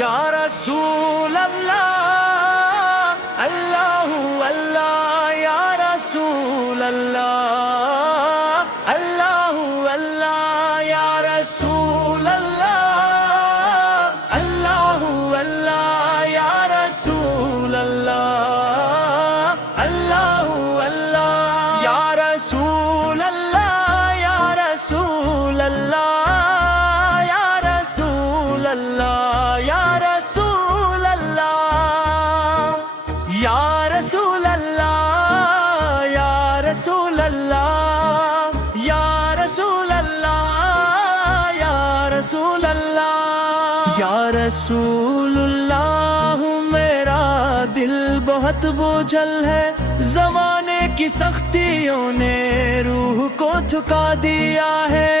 یا رسول اللہ اللہ اللہ یا رسول اللہ اللہ اللہ یا رسول اللہ اللہ اللہ یا رسول اللہ اللہ اللہ یا رسول اللہ یا رسول اللہ یا رسول اللہ یا رسول اللہ یا رسول اللہ یا رسول اللہ یا رسول اللہ یا رسول اللہ یا رسول اللہ میرا دل بہت بوجھل ہے، زمانے کی سختیوں نے روح کو تھکا دیا ہے،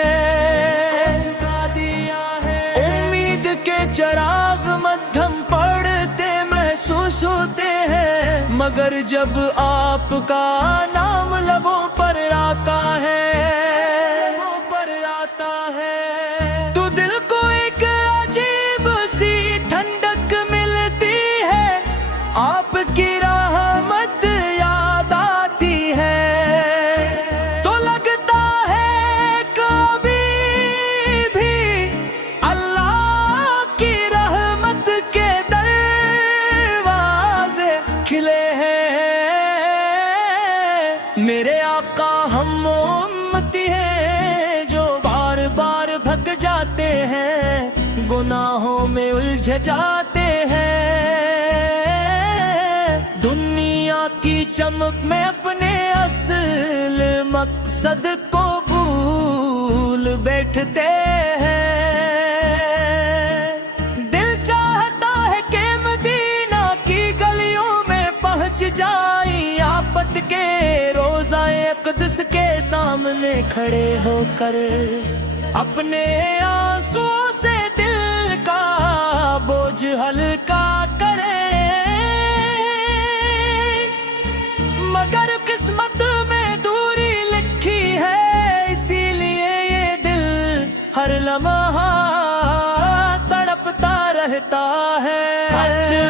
امید کے چراغ مدھم پڑتے محسوس ہوتے ہیں، مگر جب آپ کا نام لبوں پر آتا ہے تو دل کو ایک عجیب سی ٹھنڈک ملتی ہے، آپ کی رحمت یاد آتی ہے تو لگتا ہے کبھی بھی اللہ کی رحمت کے دروازے کھلے ہیں۔ میرے آقا ہم امتی ہیں جو بار بار بھگ جاتے ہیں، گناہوں میں الجھ جاتے ہیں، دنیا کی چمک میں اپنے اصل مقصد کو بھول بیٹھتے ہیں۔ دل چاہتا ہے کہ مدینہ کی گلیوں میں پہنچ جائیں، آپت کے روضہ اقدس کے سامنے کھڑے ہو کر اپنے آنسو سے دل کا بوجھ ہلکا کریں، مگر قسمت میں دوری لکھی ہے، اسی لیے یہ دل ہر لمحہ تڑپتا رہتا ہے۔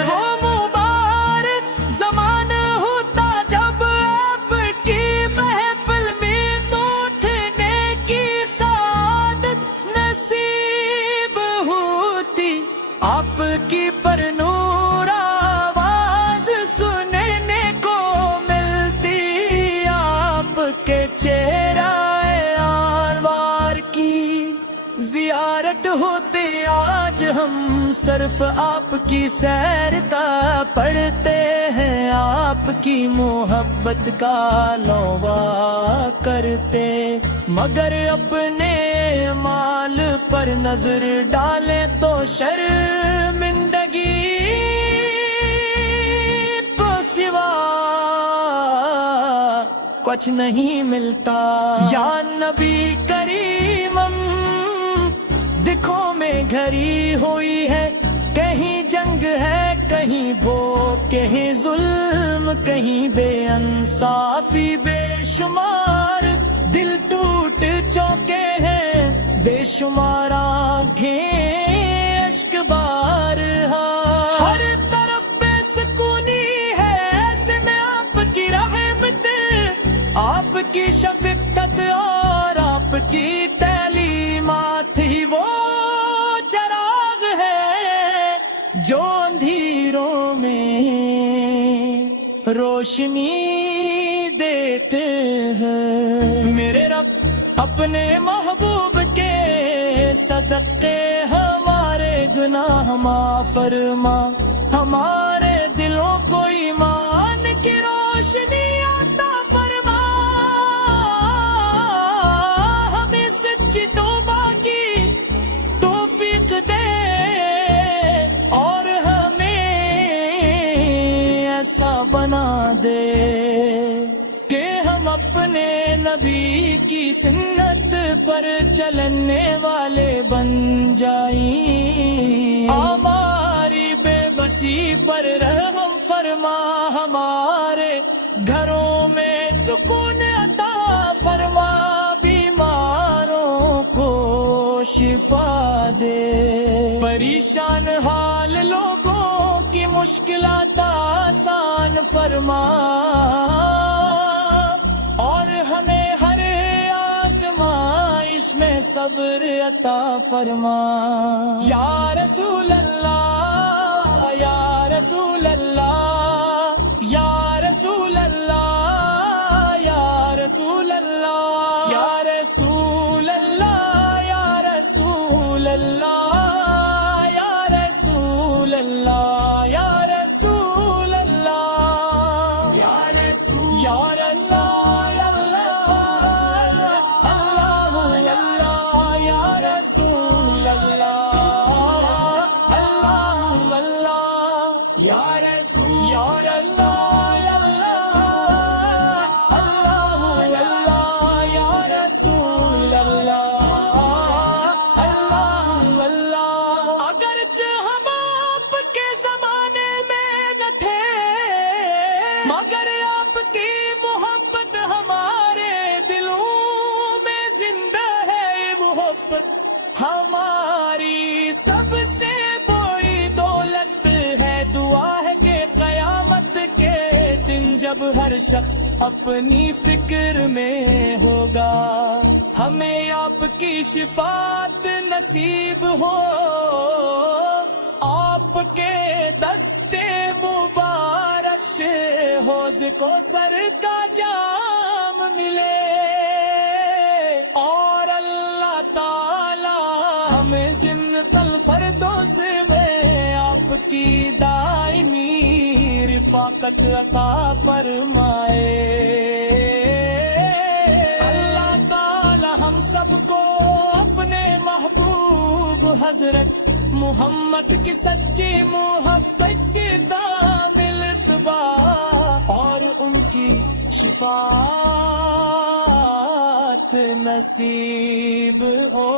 وہ مبارک زمانہ ہوتا جب آپ کی محفل میں اٹھنے کی سعادت نصیب ہوتی، آپ کی پر نور آواز سننے کو ملتی، آپ کے چہرہ انوار کی زیارت ہوتے آج ہم صرف آپ کی سیرتا پڑھتے ہیں، آپ کی محبت کا لوبا کرتے، مگر اپنے مال پر نظر ڈالیں تو شرمندگی تو سوا کچھ نہیں ملتا۔ یا نبی کریمم دکھوں میں گھری ہوئی ہے، کہیں جنگ ہے کہیں بھوک کہیں ظلم کہیں بے انصافی، بے شمار دل ٹوٹ چوکے ہیں، بے شمار آنکھیں اشک بار، ہر طرف بے سکونی ہے، ایسے میں آپ کی رحمت، آپ کی شفقت اور آپ کی تعلیمات ہی وہ چراغ ہے جو اندھیروں میں روشنی دیتے ہیں۔ میرے رب اپنے محبوب کے صدقے ہمارے گناہ معاف فرما، ہمارے دلوں کو ایمان کی روشنی عطا فرما، ہمیں سچی توبہ کی توفیق دے اور ہمیں ایسا بنا دے کہ ہم اپنے نبی کی سنت پر چلنے والے بن جائیں، ہماری بے بسی پر رحم فرما، ہمارے گھروں میں سکون عطا فرما، بیماروں کو شفا دے، پریشان حال لوگوں کی مشکلات آسان فرما، اور ہمیں ہر آزمائش میں صبر عطا فرما۔ یا رسول اللہ یا رسول اللہ یا رسول اللہ یا رسول اللہ یا رسول اللہ یا رسول اللہ یا رسول اللہ یا رسول اللہ یا رسول یا رسول اللہ اللہ اللہ یا رسول اللہ اللہ اللہ یا رسول یا رسول اللہ اللہ اللہ یا رسول اللہ اللہ اللہ۔ اگرچہ ہم آپ کے زمانے میں نہ تھے، مگر آپ کی محبت ہمارے دلوں میں زندہ ہے، محبت ہماری سب سے بڑی دولت ہے۔ دعا ہے کہ قیامت کے دن جب ہر شخص اپنی فکر میں ہوگا، ہمیں آپ کی شفاعت نصیب ہو، آپ کے دستے مبارک سے حوض کوثر کا جام ملے، اور اللہ تعالی ہمیں جنت الفردوس میں آپ کی دائمی رفاقت عطا فرمائے۔ اللہ تعالی ہم سب کو اپنے محبوب حضرت محمد کی سچی محبت کی دامل اتباع اور ان کی شفاعت نصیب او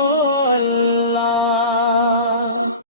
اللہ۔